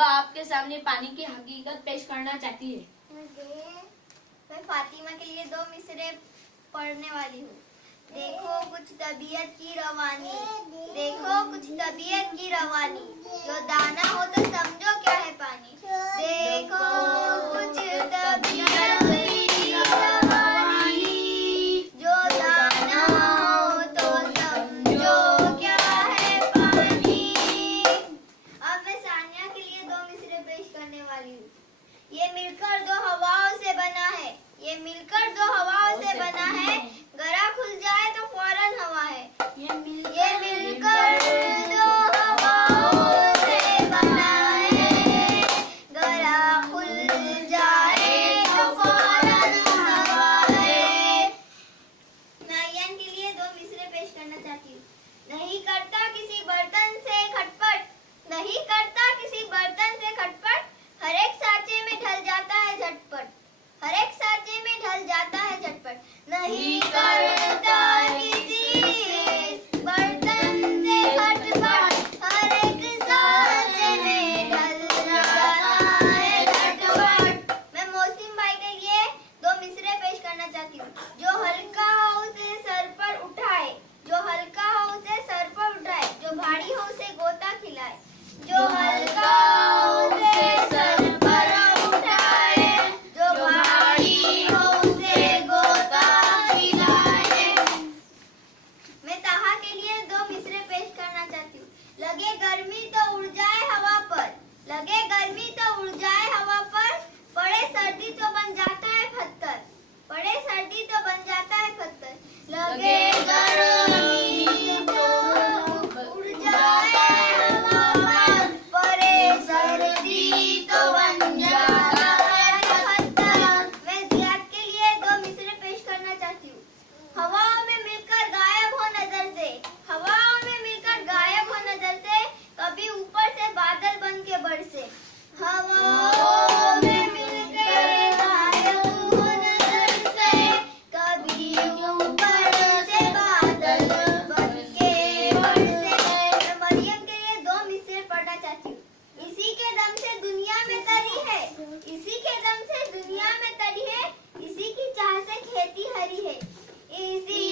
वह आपके सामने पानी की हकीकत पेश करना चाहती है। मैं फातिमा के लिए 2 मिसरे पढ़ने वाली हूँ। देखो कुछ तबीयत की रवानी, देखो कुछ तबीयत की रवानी, जो दाना हो तो समझो क्या है पानी। देखो कुछ तबीयत की रवानी, जो दाना हो तो समझो क्या है पानी। अब मैं सानिया के लिए 2 मिसरे पेश करने वाली हूँ। ये मिलकर 2 हवाओं से बना है, ये मिलकर 2 हवाओं से बना है, गरा खुल जाए तो फौरन हवा है। ये मिलकर 2 हवाओं से बना है, गरा खुल जाए तो फौरन हवा है। मैं अय्यन के लिए 2 मिसरे पेश करना चाहती हूँ। नहीं करता किसी बर्तन से खटपट, नहीं करता किसी बर्तन से खटपट, हर एक सांचे में ढल जाता है झटपट, हर एक सांचे में ढल जाता है झटपट। नहीं करता किसी बर्तन से खटपट, हर एक सांचे में ढल जाता है झटपट। मैं मोहसिन भाई के लिए 2 मिसरे पेश करना चाहती हूँ। जो हल्का हो उसे सर पर उठाए, जो हल्का हो उसे सर पर उठाए, जो भारी हो उसे गोता खिलाए। जो हल्का हो उसे सर पर उठाए, जो भारी हो उसे गोता खिलाए। मैं ताहा के लिए 2 मिसरे पेश करना चाहती हूँ। लगे गर्मी तो उड़ जाए हवा पर, लगे गर्मी तो उड़ जाए हवा पर, पड़े सर्दी तो बन जाता है पत्थर, पड़े सर्दी तो बन जाता है पत्थर। लगे गर्मी तो उड़ जाए हवा पर, पड़े सर्दी तो बन जाता है पत्थर। मैं जियाद के लिए 2 मिसरे पेश करना चाहती हूँ। हवाओं में मिलकर गायब हो नजर से, हवाओं में मिलकर गायब हो नजर से, कभी ऊपर से बादल बन के बरसे। हवाओं में मिलकर गायब हो नजर से, कभी ऊपर से बादल बन के बरसे। मैं मरियम के लिए 2 मिसरे पढ़ना चाहती हूँ। इसी के दम से दुनिया में तरी है, इसी के दम से दुनिया में तरी है, इसी की चाह से खेती हरी है, इसी